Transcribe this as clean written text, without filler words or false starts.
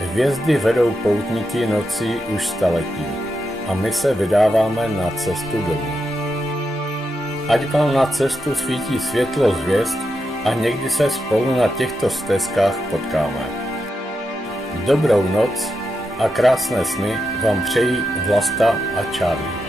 Hvězdy vedou poutníky nocí už staletí a my se vydáváme na cestu domů. Ať vám na cestu svítí světlo hvězd a někdy se spolu na těchto stezkách potkáme. Dobrou noc a krásné sny vám přejí Vlasta a Charlie.